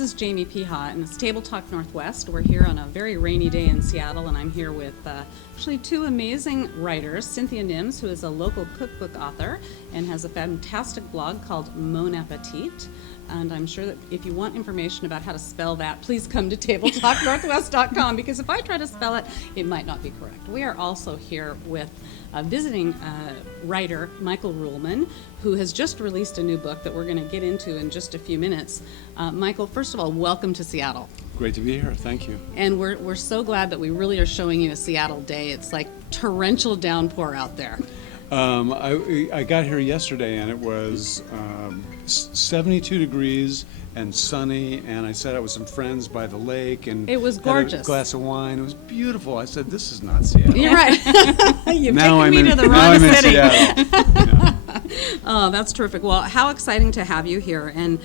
This is Jamie Peha, and it's TableTalk Northwest. We're here on a very rainy day in Seattle, and I'm here with actually two amazing writers, Cynthia Nims, who is a local cookbook author and has a fantastic blog called Mon Appetit. And I'm sure that if you want information about how to spell that, please come to TableTalkNorthwest.com, because if I try to spell it, it might not be correct. We are also here with a visiting writer, Michael Ruhlman, who has just released a new book that we're going to get into in just a few minutes. Michael, first of all, welcome to Seattle. Great to be here. Thank you. And we're so glad that we really are showing you a Seattle day. It's like torrential downpour out there. I got here yesterday and it was 72 degrees and sunny, and I sat out with some friends by the lake and it was gorgeous. Had a glass of wine. It was beautiful. I said, "This is not Seattle." You're right. You're now taking me to the now wrong I'm city. in Seattle. Yeah. Oh, that's terrific. Well, how exciting to have you here. And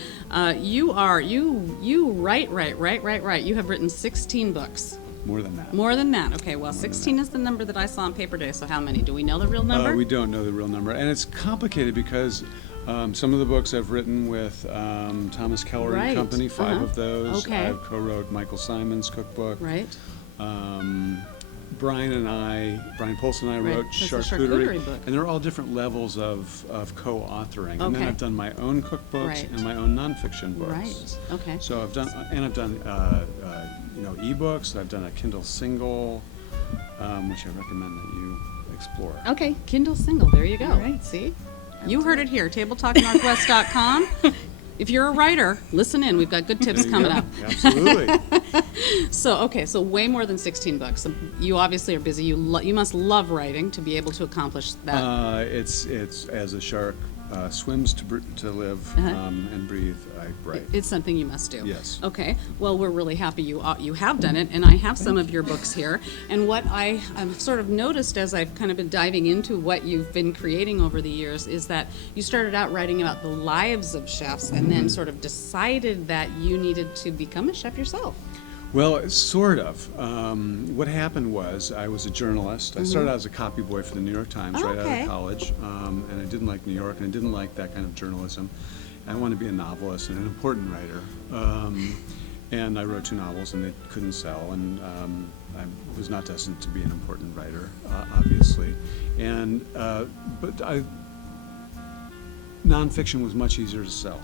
you write. You have written 16 books. More than that. More than that. Okay, well, 16 is the number that I saw on Paper Day. So how many? Do we know the real number? We don't know the real number. And it's complicated because some of the books I've written with Thomas Keller and Company, 5 of those. Okay. I've co-wrote Michael Simon's cookbook. Right. Brian Polson and I wrote That's the Charcuterie book. and they're all different levels of co-authoring. And then Okay. I've done my own cookbooks Right. and my own nonfiction books. Right. Okay. So I've done ebooks. I've done a Kindle single, which I recommend that you explore. Okay, Kindle single. There you go. All right. See? You heard it here, TableTalkNorthwest.com. If you're a writer, listen in. We've got good tips There you coming go. up. Absolutely. So way more than 16 books. You obviously are busy. You must love writing to be able to accomplish that. It's as a shark swims to live and breathe, I write. It's something you must do. Yes. Okay. Well, we're really happy you have done it, and I have some of your books here. And what I've sort of noticed as I've kind of been diving into what you've been creating over the years is that you started out writing about the lives of chefs, and then sort of decided that you needed to become a chef yourself. Well, sort of. What happened was I was a journalist. I started out as a copy boy for the New York Times right out of college, and I didn't like New York, and I didn't like that kind of journalism. I wanted to be a novelist and an important writer, and I wrote 2 novels, and they couldn't sell, and I was not destined to be an important writer, obviously. And nonfiction was much easier to sell.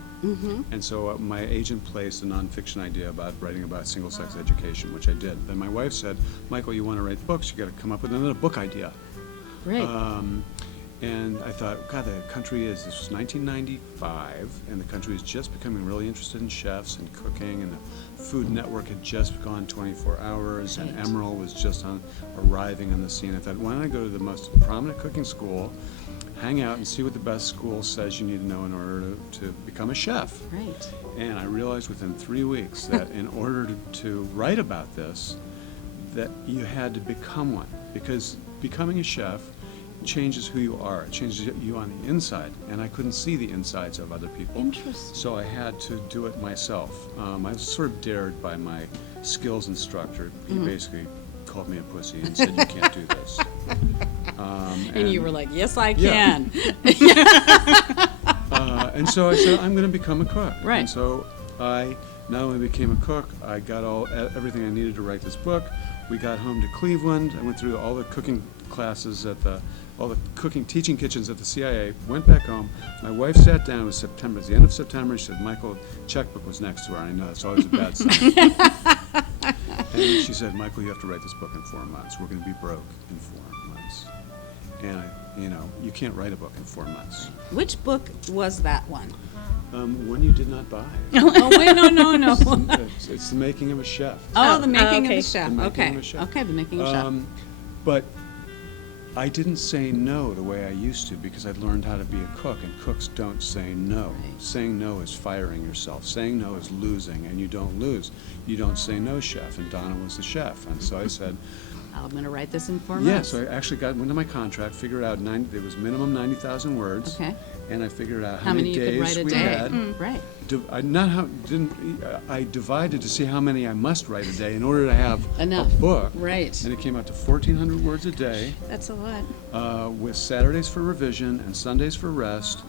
And so my agent placed a nonfiction idea about writing about single-sex education, which I did. Then my wife said, "Michael, you want to write books, you got to come up with another book idea." Right. And I thought, God, this was 1995, and the country was just becoming really interested in chefs and cooking, and the Food Network had just gone 24 hours, and Emeril was just arriving on the scene. I thought, why don't I go to the most prominent cooking school, hang out and see what the best school says you need to know in order to become a chef. Right. And I realized within 3 weeks that in order to write about this, that you had to become one, because becoming a chef changes who you are. It changes you on the inside, and I couldn't see the insides of other people. Interesting. So I had to do it myself. I was sort of dared by my skills instructor. He basically called me a pussy and said, "You can't do this." And you were like, "Yes, I can." And so I said, "I'm going to become a cook." Right. And so I not only became a cook, I got everything I needed to write this book. We got home to Cleveland. I went through all the cooking classes all the cooking teaching kitchens at the CIA. Went back home. My wife sat down. It was September. It was the end of September. She said, "Michael," checkbook was next to her. I know that's always a bad sign. And she said, "Michael, you have to write this book in 4 months. We're going to be broke in 4 months." And you can't write a book in 4 months. Which book was that one? One you did not buy. Oh, wait, no. It's The Making of a Chef. Oh, The Making okay. of a Chef. The Making Okay. of a Chef. Okay, The Making of a Chef. But I didn't say no the way I used to, because I'd learned how to be a cook, and cooks don't say no. Right. Saying no is firing yourself. Saying no is losing, and you don't lose. You don't say no, chef, and Donna was the chef. And so I said, I'm going to write this in 4 yeah, months. so I actually got into my contract, figured out it was minimum 90,000 words. Okay. And I figured out How many you could days write a we day. had. Right. I divided to see how many I must write a day in order to have Enough. a book. Right. And it came out to 1,400 words a day, That's a lot. with Saturdays for revision and Sundays for rest.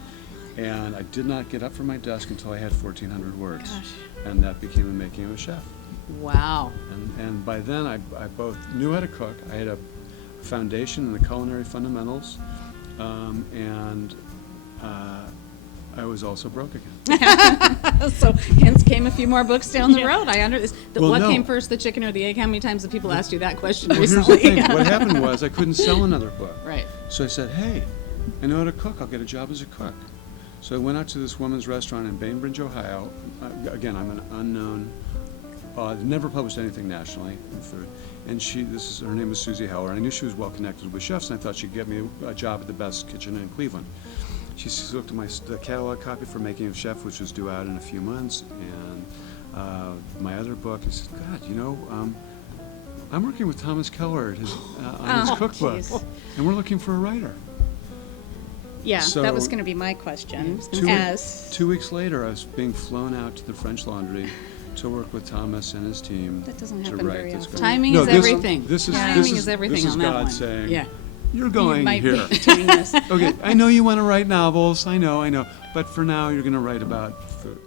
And I did not get up from my desk until I had 1,400 words. Gosh. and that became The Making of a Chef. Wow. And by then, I both knew how to cook. I had a foundation in the culinary fundamentals, and I was also broke again. So hence came a few more books down the road. I understand. Well, What no. came first, the chicken or the egg? How many times have people asked you that question Well, here's recently? the thing. What happened was I couldn't sell another book. Right. So I said, hey, I know how to cook. I'll get a job as a cook. So I went out to this woman's restaurant in Bainbridge, Ohio. Again, I'm an unknown, never published anything nationally in food. And her name was Susie Heller. I knew she was well connected with chefs, and I thought she'd get me a job at the best kitchen in Cleveland. She looked at the catalog copy for Making of Chef, which was due out in a few months, and my other book. I said, God, I'm working with Thomas Keller on his cookbook, geez. and we're looking for a writer. Yeah, So- that was going to be my question. 2 weeks later, I was being flown out to the French Laundry to work with Thomas and his team That doesn't to happen write very this often. book. Timing No, is this- everything. This is Timing is everything this is on that God one. saying, Yeah. "You're going might here." be doing this. Okay, I know you want to write novels. I know. But for now, you're going to write about food.